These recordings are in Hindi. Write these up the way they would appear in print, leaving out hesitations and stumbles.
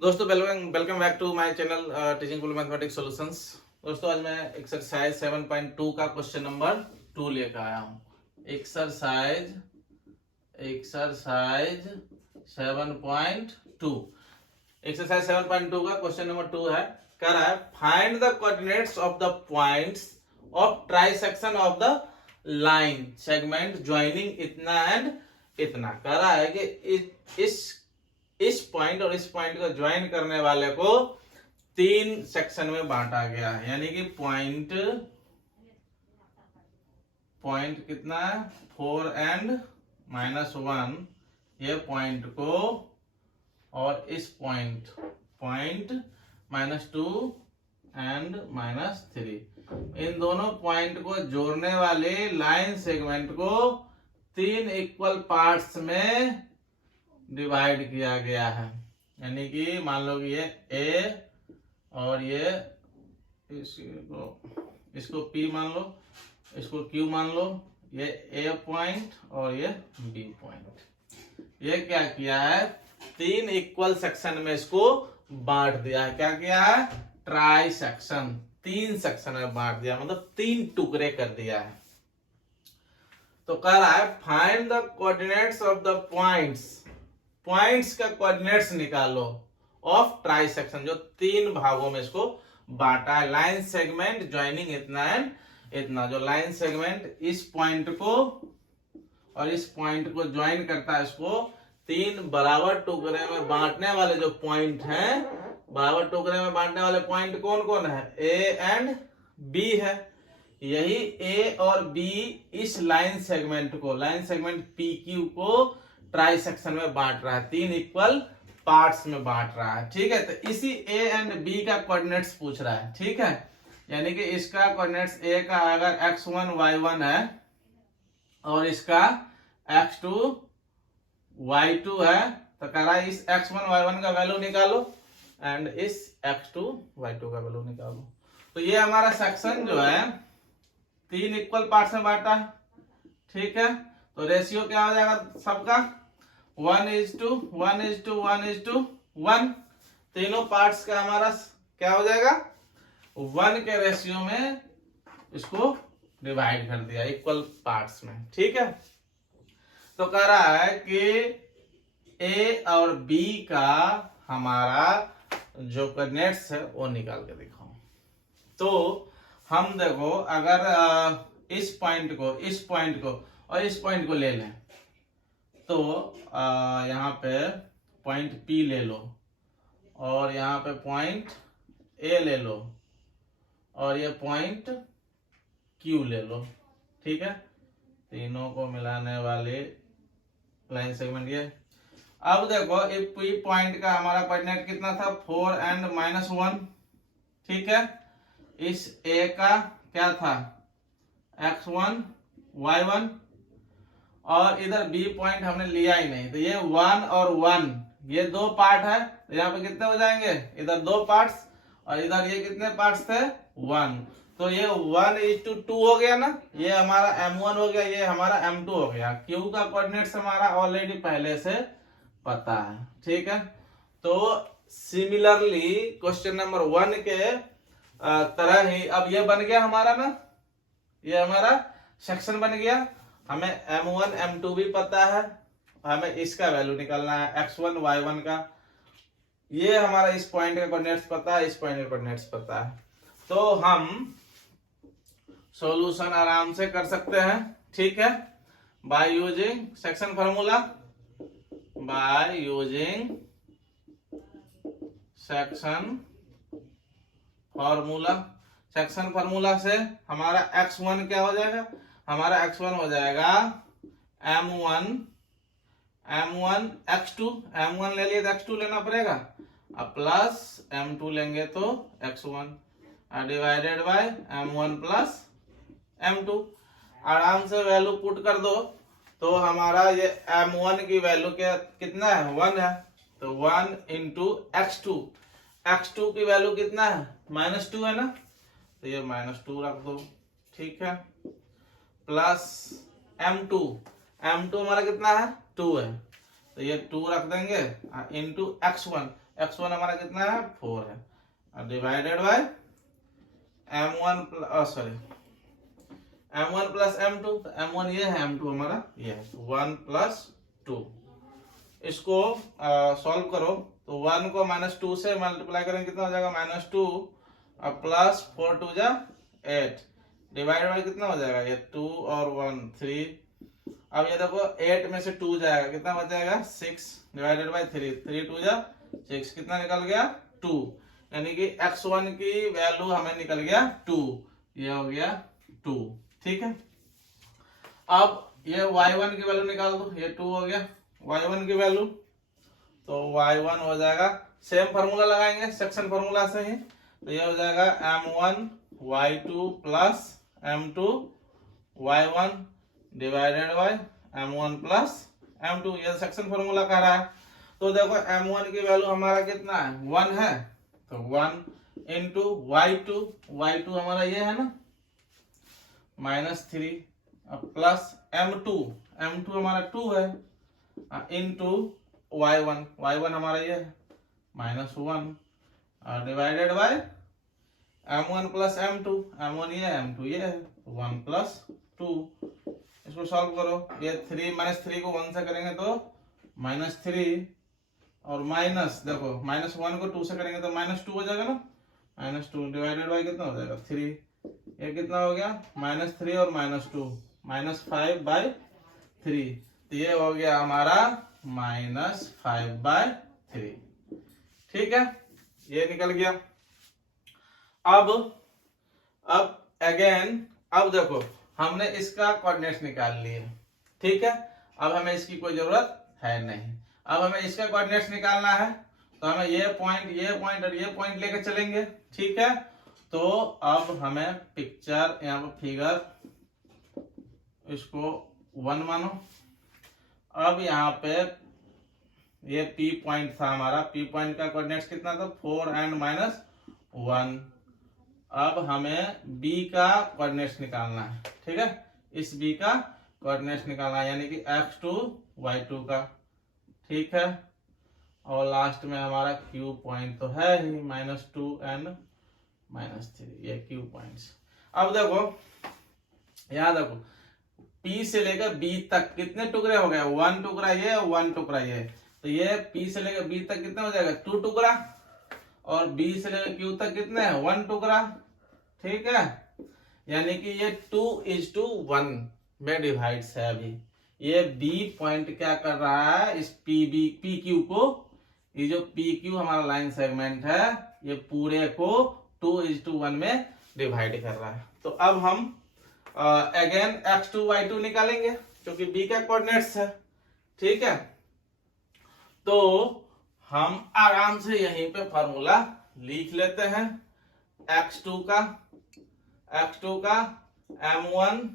दोस्तों welcome welcome back to my channel teaching cool mathematics solutions. दोस्तों आज मैं एक्सरसाइज 7.2 का क्वेश्चन नंबर 2 लेकर आया हूँ। एक्सरसाइज 7.2 एक्सरसाइज 7.2 का क्वेश्चन नंबर 2 है। कह रहा है find the coordinates of the points of trisection of the line segment joining इतना एंड इतना। कह रहा है कि इस पॉइंट और इस पॉइंट को ज्वाइन करने वाले को 3 सेक्शन में बांटा गया है, यानी कि पॉइंट कितना है 4 एंड -1 ये पॉइंट को, और इस पॉइंट -2 एंड -3 इन दोनों पॉइंट को जोड़ने वाले लाइन सेगमेंट को 3 इक्वल पार्ट्स में डिवाइड किया गया है। यानी कि मान लो कि ये ए और ये इसको पी मान लो, इसको क्यू मान लो, ये ए पॉइंट और ये बी पॉइंट। ये क्या किया है 3 इक्वल सेक्शन में इसको बांट दिया है। क्या किया है ट्राई सेक्शन, 3 सेक्शन में बांट दिया, मतलब 3 टुकड़े कर दिया है। तो कह रहा है find the coordinates of the points का कोऑर्डिनेट्स निकालो ऑफ ट्राई सेक्शन, जो 3 भागों में इसको बांटा है। लाइन सेगमेंट ज्वाइनिंग इतना एंड इतना, जो लाइन सेगमेंट इस पॉइंट को और इस पॉइंट को ज्वाइन करता है, इसको 3 बराबर टुकड़े में बांटने वाले जो पॉइंट हैं, बराबर टुकड़े में बांटने वाले पॉइंट कौन कौन है, ए एंड बी है। यही ए और बी इस लाइन सेगमेंट को, लाइन सेगमेंट पी क्यू को ट्राई सेक्शन में बांट रहा है, 3 इक्वल पार्ट्स में बांट रहा है। ठीक है, तो इसी ए एंड बी का कोऑर्डिनेट्स पूछ रहा है। ठीक है, यानी कि इसका कोऑर्डिनेट्स ए का अगर x1 y1 है और इसका x2 y2 है, तो कह रहा है इस x1 y1 का वैल्यू निकालो एंड इस x2 y2 का वैल्यू निकालो। तो ये हमारा सेक्शन जो है 3 इक्वल पार्ट्स में बांटा है। ठीक है, तो रेशियो क्या हो जाएगा सबका 1:1:1:1। तीनों पार्ट्स का हमारा क्या हो जाएगा 1 के रेशियो में इसको डिवाइड कर दिया इक्वल पार्ट्स में। ठीक है, तो कह रहा है कि ए और बी का हमारा जो कोऑर्डिनेट्स है वो निकाल के दिखाओ। तो हम देखो अगर इस पॉइंट को और इस पॉइंट को ले लें, तो यहाँ पे पॉइंट P ले लो और यहाँ पे पॉइंट A ले लो और ये पॉइंट Q ले लो। ठीक है, तीनों को मिलाने वाले लाइन सेगमेंट ये। अब देखो इस P पॉइंट का हमारा कोऑर्डिनेट कितना था 4 एंड -1। ठीक है, इस A का क्या था x1 y1, और इधर बी पॉइंट हमने लिया ही नहीं, तो ये 1 और 1 ये 2 पार्ट है, तो यहाँ पे कितने हो जाएंगे, इधर 2 पार्ट्स और इधर ये कितने पार्ट्स थे 1, तो ये 1:2 हो गया ना, ये हमारा m1 हो गया, ये हमारा m2 हो गया। क्यू का कोऑर्डिनेट्स हमारा ऑलरेडी पहले से पता है। ठीक है, तो सिमिलरली क्वेश्चन नंबर 1 के तरह ही अब ये बन गया हमारा ना, ये हमारा सेक्शन बन गया। हमें m1 m2 भी पता है, हमें इसका वैल्यू निकालना है x1 y1 का। ये हमारा इस पॉइंट का कोऑर्डिनेट्स पता है, इस पॉइंट का कोऑर्डिनेट्स पता है, तो हम सॉल्यूशन आराम से कर सकते हैं। ठीक है, by using section formula, by using section formula से हमारा x1 क्या हो जाएगा, हमारा x1 हो जाएगा m1 x2, m1 ले लिए तो x2 लेना पड़ेगा, अब प्लस m2 लेंगे तो x1 divided by m1 plus m2। आराम से वैल्यू पुट कर दो, तो हमारा ये m1 की वैल्यू क्या कितना है 1 है, तो 1 इंटू x2 की वैल्यू कितना है -2 है ना, तो ये -2 रख दो। ठीक है, प्लस m2 हमारा कितना है 2 है, तो ये 2 रख देंगे इंटू x1, x1 हमारा कितना है 4 है, divided by m1 plus m2, तो m1 ये है, m2 हमारा ये है, 1 प्लस 2। इसको सॉल्व करो तो 1 को -2 से मल्टीप्लाई करेंगे कितना हो जाएगा -2 प्लस 4 2 जा 8 डिवाइडेड बाय कितना हो जाएगा ये 2 और 1 3। अब ये देखो 8 में से 2 जाएगा कितना बच जाएगा 6 डिवाइडेड बाय 3, 3 2 जा 6, कितना निकल गया 2, यानी कि x1 की वैल्यू हमें निकल गया 2, ये हो गया 2। ठीक है, अब ये y1 की वैल्यू निकाल दो, ये 2 हो गया y1 की वैल्यू, तो y1 हो जाएगा, सेम फार्मूला लगाएंगे सेक्शन फार्मूला से ही, तो ये हो जाएगा m1 y2 plus m2 y1 divided by m1 plus m2, ये सेक्शन फार्मूला कह रहा है। तो देखो m1 की वैल्यू हमारा कितना है 1 है, तो 1 इंटू y2 हमारा ये है ना -3 प्लस m2 हमारा 2 है इंटू y1 हमारा ये है -1 divided by m1 plus m1 ये है m2 ये है 1 प्लस 2। इसको सॉल्व करो, ये 3 को 1 से करेंगे तो -3 और माइनस देखो -1 को 2 से करेंगे तो -2 हो जाएगा ना, -2 डिवाइडेड बाय कितना हो जाएगा 3, ये कितना हो गया -3 और -2 5/3, तो ये हो गया हमारा -5/3। ठीक है, ये निकल गया। अब अगेन अब देखो हमने इसका कोऑर्डिनेट्स निकाल लिए, ठीक है, अब हमें इसकी कोई जरूरत है नहीं। अब हमें इसका कोऑर्डिनेट्स निकालना है, तो हमें ये पॉइंट और ये पॉइंट लेकर चलेंगे। ठीक है, तो अब हमें पिक्चर यहाँ पर फिगर इसको 1 मानो। अब यहाँ पे ये P पॉइंट था हमारा, P पॉइंट का कोऑर्डिनेट्स कितना था 4 एंड -1। अब हमें B का कोऑर्डिनेट्स निकालना है, ठीक है, इस B का कोऑर्डिनेट्स निकालना है, यानी कि x2 y2 का। ठीक है, और लास्ट में हमारा Q पॉइंट तो है ही -2 एंड -3, ये Q पॉइंट्स। अब देखो यहाँ देखो P से लेकर B तक कितने टुकड़े हो गए, 1 टुकड़ा ये और 1 टुकड़ा ये, तो ये P से लेकर B तक कितना हो जाएगा 2 टुकड़ा, और B से लेकर Q तक कितने हैं 1 टुकड़ा। ठीक है, यानी कि ये 2:1 में डिवाइड्स है। अभी ये B पॉइंट क्या कर रहा है, इस PQ को, ये जो PQ हमारा लाइन सेगमेंट है, ये पूरे को 2:1 में डिवाइड कर रहा है। तो अब हम अगेन x2 y2 निकालेंगे क्योंकि B का कोऑर्डिनेट्स है। ठीक है, तो हम आराम से यहीं पे फॉर्मूला लिख लेते हैं। x2 का m1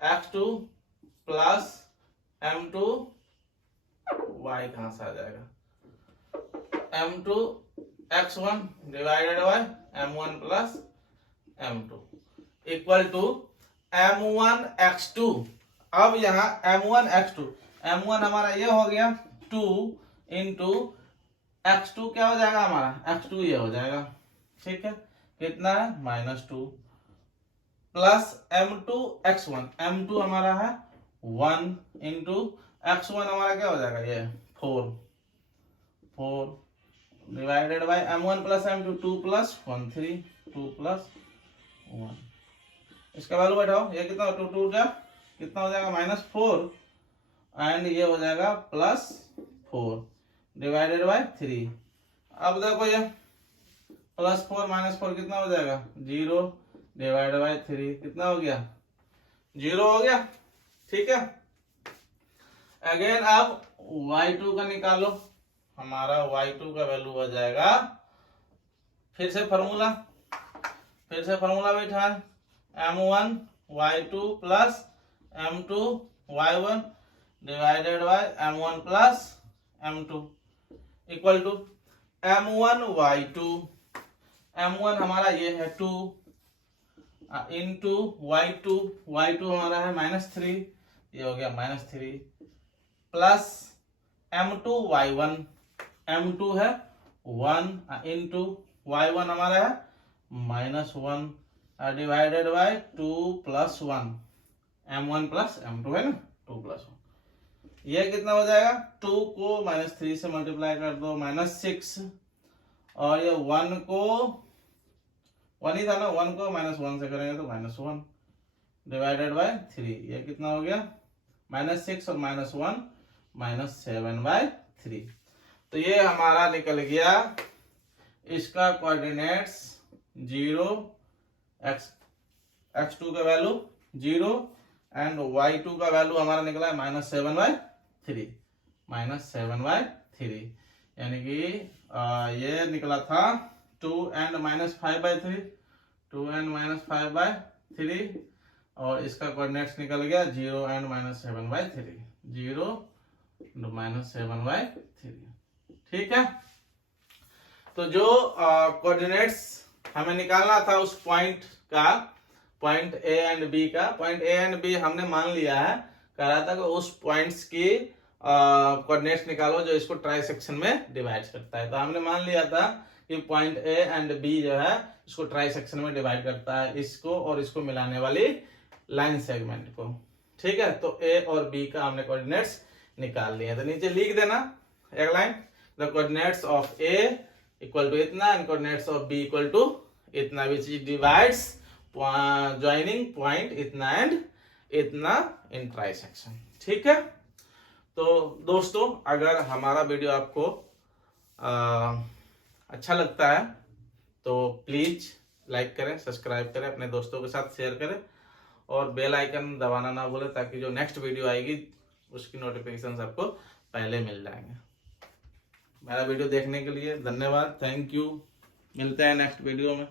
x2 plus m2 y कहां से आ जाएगा m2 x1 divided by m1 plus m2 equal to m1 x2। अब यहाँ m1 हमारा ये हो गया 2 इंटू x2 क्या हो जाएगा हमारा x2 ये हो जाएगा। ठीक है, कितना है -2 प्लस m2 m2 हमारा है 1 इंटू x1 हमारा क्या हो जाएगा ये 4 divided by m1 plus m2 2 plus 1 3 2 plus 1। इसका वैल्यू बैठाओ, ये कितना 2 2 जा कितना हो जाएगा -4 एंड ये हो जाएगा +4 डिवाइडेड बाय 3। अब देखो ये +4 -4 कितना हो जाएगा 0 डिवाइडेड बाय 3 कितना हो गया 0 हो गया। ठीक है, अगेन अब y2 का निकालो, हमारा y2 का वैल्यू हो जाएगा, फिर से फॉर्मूला बैठा m1 y2 plus m2 y1 divided by m1 plus m2 equal to m1 y2, m1 हमारा ये है 2 इंटू y2 हमारा है -3 ये हो गया -3 प्लस m2y1, m2 है 1 इंटू y1 हमारा है -1 divided by 2 plus 1, m1 plus m2 है ना, 2 प्लस 1। ये कितना हो जाएगा, 2 को -3 से मल्टीप्लाई कर दो -6, और ये 1 को 1 ही था ना, 1 को -1 से करेंगे तो -1 डिवाइडेड बाय 3। ये कितना हो गया, -6 और -1 -7/3। तो ये हमारा निकल गया इसका कोऑर्डिनेट्स 0, x2 का वैल्यू 0 एंड y2 का वैल्यू हमारा निकला है -7/3, -7/3, यानी कि ये निकला था 2 and -5/3, 2 and -5/3, और इसका कोऑर्डिनेट्स निकल गया 0 and -7/3, 0 and -7/3। ठीक है, तो जो कोऑर्डिनेट्स हमें निकालना था उस पॉइंट का, पॉइंट ए एंड बी का, पॉइंट ए एंड बी हमने मान लिया है, कह रहा था कि उस पॉइंट्स की कोऑर्डिनेट्स निकालो जो इसको ट्राई सेक्शन में डिवाइड करता है। तो हमने मान लिया था कि पॉइंट ए एंड बी जो है इसको ट्राई सेक्शन में डिवाइड करता है, इसको और इसको मिलाने वाली लाइन सेगमेंट को। ठीक है, तो ए और बी का हमने कोऑर्डिनेट्स निकाल लिए। तो नीचे लिख देना एक line, the coordinates of A equal to इतना and coordinates of B equal to इतना, विच डिवाइड्स ज्वाइनिंग पॉइंट इतना एंड इतना इन ट्राई सेक्शन। ठीक है, तो दोस्तों अगर हमारा वीडियो आपको अच्छा लगता है तो प्लीज लाइक करें, सब्सक्राइब करें, अपने दोस्तों के साथ शेयर करें और बेल आइकन दबाना ना भूलें, ताकि जो नेक्स्ट वीडियो आएगी उसकी नोटिफिकेशन आपको पहले मिल जाएंगे। मेरा वीडियो देखने के लिए धन्यवाद, थैंक यू, मिलते हैं नेक्स्ट वीडियो में।